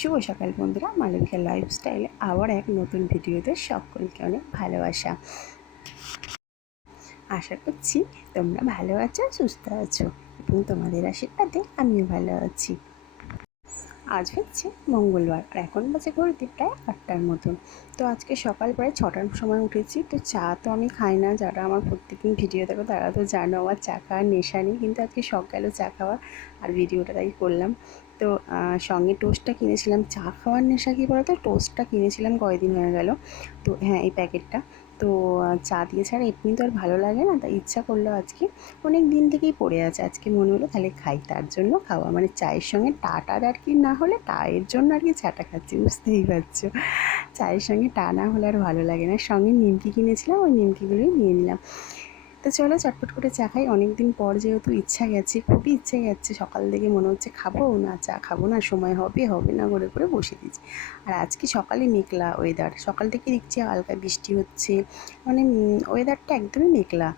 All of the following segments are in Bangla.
শুভ সকাল বন্ধুরা, মালবিকা লাইফস্টাইলে আবার এক নতুন ভিডিওতে সকলকে অনেক ভালোবাসা। আশা করছি তোমরা ভালো আছো, সুস্থ আছো এবং তোমাদের আশীর্বাদে আমিও ভালো আছি। আজ হচ্ছে মঙ্গলবার আর এখন বাজে ঘড়িতে প্রায় 8টার মতন। তো আজকে সকাল প্রায় 6টার সময় উঠেছি। তো চা তো আমি খাই না, যারা আমার প্রত্যেকদিন ভিডিও দেখো তারা তো জানো আমার চা খাওয়ার নেশা নেই, কিন্তু আজকে সকালেও চা খাওয়া আর ভিডিওটা তাই করলাম। তো সঙ্গে টোস্টটা কিনেছিলাম। চা খাওয়ার নেশা কী বলো তো, টোস্টটা কিনেছিলাম কয়েকদিন হয়ে গেল। তো হ্যাঁ, এই প্যাকেটটা তো চা দিয়ে ছাড়া এমনি তো আর ভালো লাগে না, তাই ইচ্ছা করলো আজকে, অনেক দিন থেকেই পড়ে আছে, আজকে মনে হলো তাহলে খাই, তার জন্য খাওয়া। মানে চায়ের সঙ্গে টাটার আর কি না হলে টায়ের জন্য আর কি চাটা খাচ্ছি, বুঝতেই পারছো। চায়ের সঙ্গে টা না হলে আর ভালো লাগে না। সঙ্গে নিমকি কিনেছিলাম, ওই নিমকিগুলোই নিয়ে নিলাম। তো চলো চটপট করে চা খাই। অনেক দিন পর যেহেতু ইচ্ছা গেছে, খুবই ইচ্ছে গেছে, সকাল থেকে মনে হচ্ছে খাবো না, চা খাবো না, সময় হবে হবে না করে করে বসে দিয়েছি। আর আজকে সকালে মেঘলা ওয়েদার, সকাল থেকে দেখছি হালকা বৃষ্টি হচ্ছে, মানে ওয়েদারটা একদমই মেঘলা,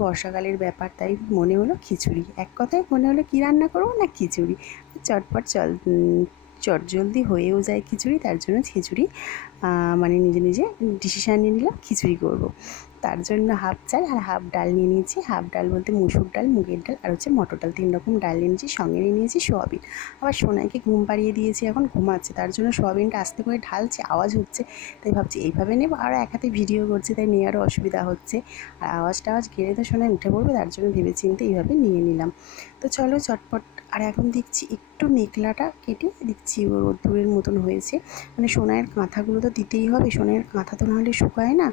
বর্ষাকালের ব্যাপার। তাই মনে হলো খিচুড়ি, এক কথায় মনে হলো কী রান্না করবো না খিচুড়ি। চটপট চটজলদি হয়েও যায় খিচুড়ি, তার জন্য খিচুড়ি মানে নিজে নিজে ডিসিশান নিয়ে নিলাম খিচুড়ি করব। তার জন্য হাফ চাল আর হাফ ডাল নিয়ে নিয়েছি। হাফ ডাল বলতে মুসুর ডাল, মুগের ডাল আর হচ্ছে মটর ডাল, 3 রকম ডাল নিয়ে নিয়েছি। সঙ্গে নিয়ে নিয়েছি সোয়াবিন। আবার সোনাইকে ঘুম পাড়িয়ে দিয়েছি, এখন ঘুমাচ্ছে, তার জন্য সোয়াবিনটা আস্তে করে ঢালছে, আওয়াজ হচ্ছে, তাই ভাবছি এইভাবে নেব। আর এক হাতে ভিডিও করছি তাই নেওয়ারও অসুবিধা হচ্ছে, আর আওয়াজ টাওয়াজ গেলে তো সোনাই উঠে পড়বে, তার জন্য ভেবেচিন্তে এইভাবে নিয়ে নিলাম। তো চলো চটপট। আর এখন দেখছি একটু মেঘলাটা কেটে দেখছি রোদ্দুরের মতন হয়েছে, মানে সোনাইয়ের কাঁথাগুলো তো দিতেই হবে, সোনাইয়ের কাঁথা তো নাহলে শুকায় না,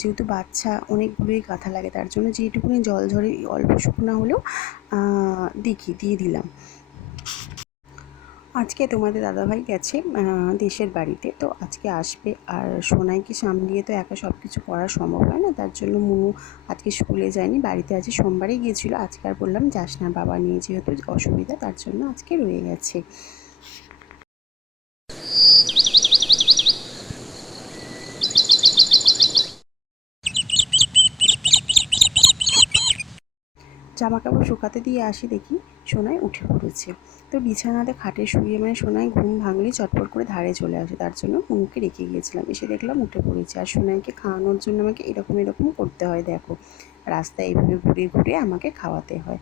যেহেতু বাচ্চা অনেকগুলোই কাঁথা লাগে, তার জন্য যেটুকুনি জল ঝরে অল্প শুকনো হলেও দিয়ে দিলাম। আজকে তোমাদের দাদাভাই গেছে দেশের বাড়িতে, তো আজকে আসবে, আর সোনাইকে সামলিয়ে তো একা সব কিছু করা সম্ভব হয় না, তার জন্য মুনু আজকে স্কুলে যায়নি, বাড়িতে আছে। সোমবারেই গিয়েছিলো, আজকে আর বললাম যাস না বাবা নিয়ে, যেহেতু অসুবিধা, তার জন্য আজকে রয়ে গেছে। জামা কাপড় শুকাতে দিয়ে আসি, দেখি সোনাই উঠে পড়েছে। তো বিছানাতে খাটে শুয়ে, মানে সোনাই ঘুম ভাঙলেই চটপট করে ধারে চলে আসে, তার জন্য মুনুকে রেখে গিয়েছিলাম, এসে দেখলাম উঠে পড়েছে। আর সোনাইকে খাওয়ানোর জন্য আমাকে এরকম এরকম করতে হয়, দেখো রাস্তায় এইভাবে ঘুরে ঘুরে আমাকে খাওয়াতে হয়।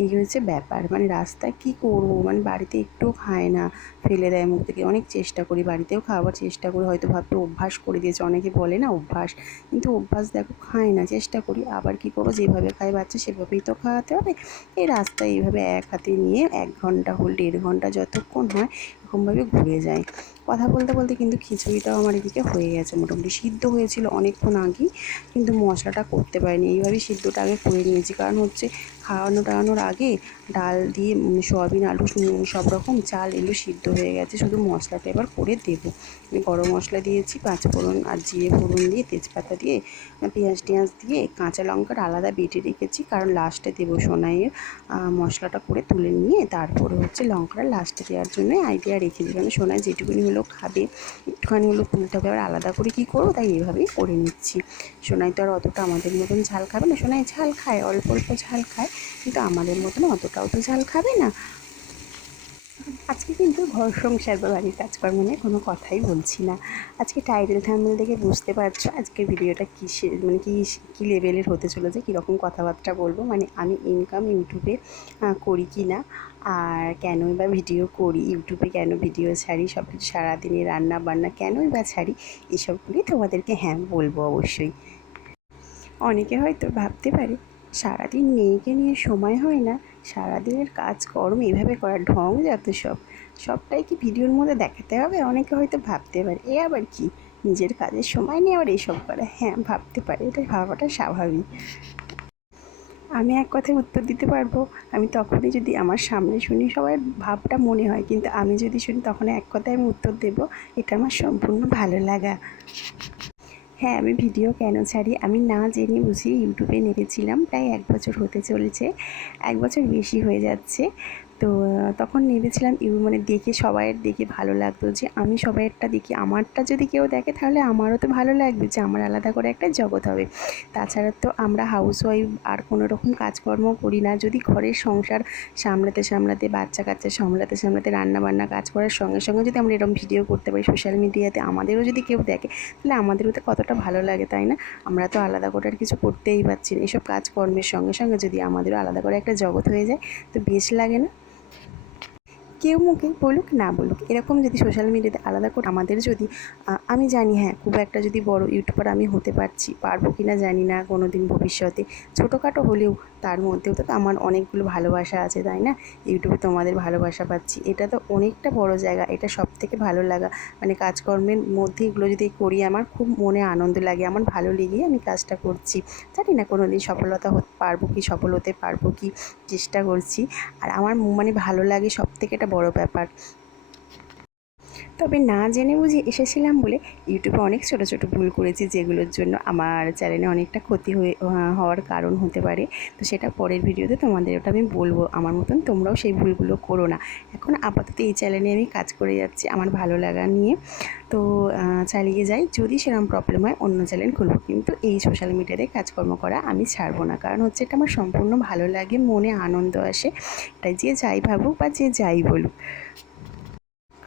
এই হচ্ছে ব্যাপার, মানে রাস্তায় কী করবো, মানে বাড়িতে একটুও খায় না, ফেলে দেয় মুখ থেকে। অনেক চেষ্টা করি, বাড়িতেও খাওয়াবার চেষ্টা করি, হয়তো ভাবতে অভ্যাস করে দিয়েছে, অনেকে বলে না অভ্যাস, কিন্তু অভ্যাস দেখো খায় না, চেষ্টা করি, আবার কী করবো, যেভাবে খায় বাচ্চা সেভাবেই তো খাওয়াতে হবে। এই রাস্তায় এইভাবে এক হাতে নিয়ে 1 ঘন্টা হোক 1.5 ঘন্টা যতক্ষণ হয় এরকমভাবে ঘুরে যায়। কথা বলতে বলতে কিন্তু খিচুড়িটাও আমার এদিকে হয়ে গেছে, মোটামুটি সিদ্ধ হয়েছিল অনেকক্ষণ আগেই, কিন্তু মশলাটা করতে পারিনি, এইভাবেই সিদ্ধটা আগে করে নিয়েছি, কারণ হচ্ছে খাওয়ানো টাওয়ানোর আগে ডাল দিয়ে সয়াবিন আলু সব রকম চাল এগুলো সিদ্ধ হয়ে গেছে, শুধু মশলাটা এবার করে দেবো। গরম মশলা দিয়েছি, 5 ফোড়ন আর জিরে ফোড়ন দিয়ে, তেজপাতা দিয়ে, পেঁয়াজ টেঁয়াজ দিয়ে, কাঁচা লঙ্কার আলাদা বেটে রেখেছি, কারণ লাস্টে দেবো সোনাইয়ের মশলাটা করে তুলে নিয়ে তারপরে হচ্ছে লঙ্কাটা লাস্টে দেওয়ার জন্য আইডিয়া রেখেছি, কারণ সোনাই যেটুকুনি হলেও খাবে, একটুখানি হলেও তুলতে হবে, আবার আলাদা করে কী করবো, তাই এইভাবেই করে নিচ্ছি। সোনাই তো আর অতটা আমাদের মতন ঝাল খাবে না, সোনাই ঝাল খায়, অল্প অল্প ঝাল খায়, কিন্তু আমাদের মতন অতটাও তো ঝাল খাবে না। আজকে কিন্তু ঘর সংসার বা বাড়ির কাজকর্ম নিয়ে কোনো কথাই বলছি না। আজকে টাইটেল থাম্বনেল দেখে বুঝতে পারছো আজকের ভিডিওটা কিসের, মানে কী লেভেলের হতে চলেছে, কীরকম কথাবার্তা বলবো। মানে আমি ইনকাম ইউটিউবে করি কি না, আর কেনই বা ভিডিও করি, ইউটিউবে কেন ভিডিও ছাড়ি, সব কিছু সারাদিনে রান্না বান্না কেনই বা ছাড়ি, এসবগুলি তোমাদেরকে হ্যাঁ বলবো অবশ্যই। অনেকে হয়তো ভাবতে পারে সারাদিন মেয়েকে নিয়ে সময় হয় না, সারাদিনের কাজকর্ম এইভাবে করার ঢং যত সবটাই কি ভিডিওর মধ্যে দেখাতে হবে, অনেকে হয়তো ভাবতে পারে এ আবার কি, নিজের কাজের সময় নিয়ে আবার এইসব করা। হ্যাঁ, ভাবতে পারে, এটা ভাবাটা স্বাভাবিক। আমি এক কথায় উত্তর দিতে পারবো, আমি তখনই যদি আমার সামনে শুনি সবার ভাবটা মনে হয়, কিন্তু আমি যদি শুনি তখন এক কথায় আমি উত্তর দেবো, এটা আমার সম্পূর্ণ ভালো লাগা। হ্যাঁ, আমি ভিডিও কেন ছাড়ি, আমি না জেনে বুঝি ইউটিউবে নেমেছিলাম, প্রায় 1 বছর হতে চলেছে, 1 বছর বেশি হয়ে যাচ্ছে। তো তখন নেমেছিলাম মানে দেখে সবাইয়ের দেখে ভালো লাগতো যে আমি সবাইয়েরটা দেখি, আমারটা যদি কেউ দেখে তাহলে আমারও তো ভালো লাগবে যে আমার আলাদা করে একটা জগৎ হবে। তাছাড়া তো আমরা হাউসওয়াইফ আর কোনো রকম কাজকর্ম করি না, যদি ঘরের সংসার সামলাতে সামলাতে, বাচ্চা কাচ্চা সামলাতে সামলাতে, রান্নাবান্না কাজ করার সঙ্গে সঙ্গে যদি আমরা এরকম ভিডিও করতে পারি সোশ্যাল মিডিয়াতে, আমাদেরও যদি কেউ দেখে তাহলে আমাদেরও তো কতটা ভালো লাগে, তাই না? আমরা তো আলাদা করে আর কিছু করতেই পারছি না, এসব কাজকর্মের সঙ্গে সঙ্গে যদি আমাদেরও আলাদা করে একটা জগৎ হয়ে যায় তো বেশ লাগে না? কেউ মুখে বলুক না বলুক, এরকম যদি সোশ্যাল মিডিয়াতে আলাদা করে আমাদের যদি আমি জানি হ্যাঁ খুব একটা যদি বড় ইউটিউবার আমি হতে পারবো কি না জানি না কোনো দিন ভবিষ্যতে, ছোটোখাটো হলেও তার মধ্যেও তো আমার অনেকগুলো ভালোবাসা আছে, তাই না? ইউটিউবে তোমাদের ভালোবাসা পাচ্ছি, এটা তো অনেকটা বড় জায়গা, এটা সব থেকে ভালো লাগা। মানে কাজকর্মের মধ্যে এগুলো যদি করি আমার খুব মনে আনন্দ লাগে, আমার ভালো লেগেই আমি কাজটা করছি। জানি না কোনো দিন সফলতা হতে পারবো কি, সফল হতে পারবো কি, চেষ্টা করছি। আর আমার মানে ভালো লাগে সব থেকে একটা বড় ব্যাপার। তবে না জেনে বুঝে এসেছিলাম বলে ইউটিউবে অনেক ছোটো ছোটো ভুল করেছি, যেগুলোর জন্য আমার চ্যানেলে অনেকটা ক্ষতি হওয়ার কারণ হতে পারে। তো সেটা পরের ভিডিওতে তোমাদের ওটা আমি বলবো, আমার মতন তোমরাও সেই ভুলগুলো করো না। এখন আপাতত এই চ্যানেলে আমি কাজ করে যাচ্ছি আমার ভালো লাগা নিয়ে, তো চালিয়ে যাই। যদি সেরকম প্রবলেম হয় অন্য চ্যানেল খুলবো, কিন্তু এই সোশ্যাল মিডিয়াতে কাজকর্ম করা আমি ছাড়বো না, কারণ হচ্ছে এটা আমার সম্পূর্ণ ভালো লাগে, মনে আনন্দ আসে। এটা যে যাই ভাবুক বা যে যাই বলুক,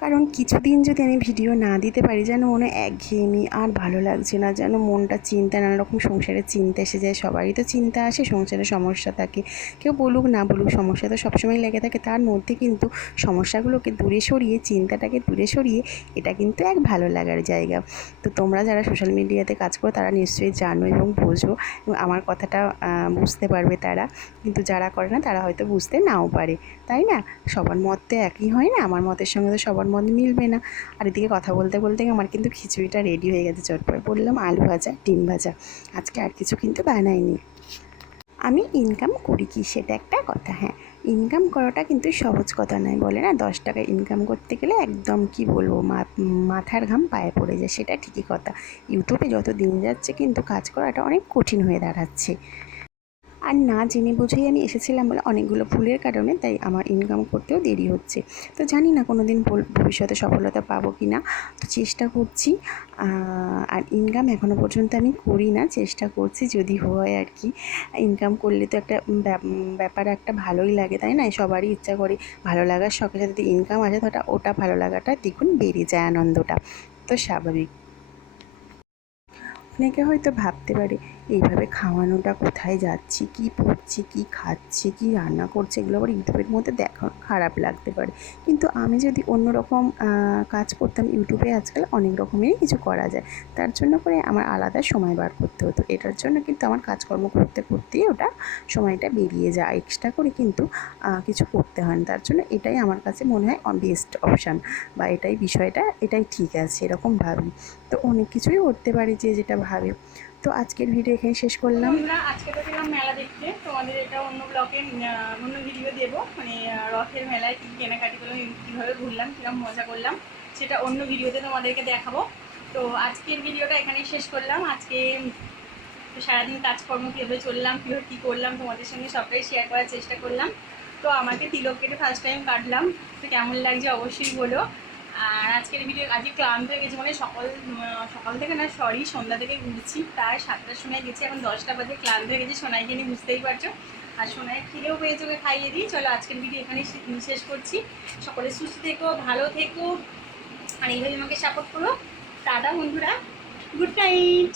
কারণ কিছুদিন যদি আমি ভিডিও না দিতে পারি যেন মনে একঘেয়েমি, আর ভালো লাগছে না, যেন মনটা চিন্তা, নানা রকম সংসারের চিন্তা এসে যায়। সবারই তো চিন্তা আসে, সংসারে সমস্যা থাকে, কেউ বলুক না বলুক সমস্যা তো সবসময় লেগে থাকে। তার মধ্যে কিন্তু সমস্যাগুলোকে দূরে সরিয়ে, চিন্তাটাকে দূরে সরিয়ে, এটা কিন্তু এক ভালো লাগার জায়গা। তো তোমরা যারা সোশ্যাল মিডিয়াতে কাজ করো তারা নিশ্চয়ই জানো এবং বোঝো, এবং আমার কথাটা বুঝতে পারবে তারা, কিন্তু যারা করে না তারা হয়তো বুঝতে নাও পারে, তাই না? সবার মত তো একই হয় না, আমার মতের সঙ্গে তো সবার মত মিলবে না। আর এদিকে কথা বলতে বলতে আমার কিন্তু খিচুড়িটা রেডি হয়ে গেছে, চটপট বললাম আলু ভাজা, ডিম ভাজা, আজকে আর কিছু কিন্তু বানাইনি। আমি ইনকাম করি কি সেটা একটা কথা, হ্যাঁ ইনকাম করাটা কিন্তু সহজ কথা নয়, বলে না 10 টাকা ইনকাম করতে গেলে একদম কি বলবো মাথার ঘাম পায়ে পড়ে যায়, সেটা ঠিকই কথা। ইউটিউবে যত দিন যাচ্ছে কিন্তু কাজ করাটা অনেক কঠিন হয়ে দাঁড়াচ্ছে। আর না জেনে বুঝেই আমি এসেছিলাম বলে অনেকগুলো ভুলের কারণে তাই আমার ইনকাম করতেও দেরি হচ্ছে। তো জানি না কোনো দিন ভবিষ্যতে সফলতা পাবো কি না, তো চেষ্টা করছি। আর ইনকাম এখনও পর্যন্ত আমি করি না, চেষ্টা করছি যদি হয় আর কি। ইনকাম করলে তো একটা ব্যাপার একটা ভালোই লাগে, তাই না? সবারই ইচ্ছা করে, ভালো লাগার সাথে সাথে যদি ইনকাম আসে তো ওটা ভালো লাগাটা দ্বিগুণ বেড়ে যায়, আনন্দটা তো স্বাভাবিক। অনেকে হয়তো ভাবতে পারে এইভাবে খাওয়ানোটা কোথায় যাচ্ছি, কী পড়ছি, কী খাচ্ছি, কী রান্না করছে, এগুলো আবার ইউটিউবের মধ্যে দেখা খারাপ লাগতে পারে। কিন্তু আমি যদি অন্য রকম কাজ করতাম, ইউটিউবে আজকাল অনেক রকমেরই কিছু করা যায়, তার জন্য করে আমার আলাদা সময় বার করতে হতো। এটার জন্য কিন্তু আমার কাজকর্ম করতে করতেই ওটা সময়টা বেরিয়ে যায়, এক্সট্রা করে কিন্তু কিছু করতে হয় না। তার জন্য এটাই আমার কাছে মনে হয় বেস্ট অপশান, বা এটাই বিষয়টা, এটাই ঠিক আছে এরকম ভাবি। তো অনেক কিছুই করতে পারি যে যেটা ভাবে। তো আজকের ভিডিও এখানে শেষ করলাম। আমরা আজকে তো গেলাম মেলা দেখতে, তোমাদের এটা অন্য ব্লকে অন্য ভিডিও দেবো, মানে রথের মেলায় কী কেনাকাটি করলাম, কীভাবে ঘুরলাম, কীরকম মজা করলাম, সেটা অন্য ভিডিওতে তোমাদেরকে দেখাবো। তো আজকের ভিডিওটা এখানেই শেষ করলাম। আজকে সারাদিন কাজকর্ম কীভাবে চললাম, কীভাবে কী করলাম তোমাদের সঙ্গে সবটাই শেয়ার করার চেষ্টা করলাম। তো আমাকে তিলক কেটে ফার্স্ট টাইম কাটলাম, তো কেমন লাগছে অবশ্যই বলো। আর আজকের ভিডিও আজকে ক্লান্ত হয়ে গেছি, মানে সকাল থেকে না, সন্ধ্যা থেকে ঘুরছি, প্রায় 7টার সময় গেছি, এখন 10টা বাজে, ক্লান্ত হয়ে গেছি। সোনাইকে নিয়ে বুঝতেই পারছো, আর সোনাই খিদেও পেয়েছে, ওকে খাইয়ে দিই। চলো আজকের ভিডিও এখানেই শেষ করছি। সকলে সুস্থ থেকো, ভালো থেকো, আর এইভাবে আমাকে সাপোর্ট করো। টাটা বন্ধুরা, গুড নাইট।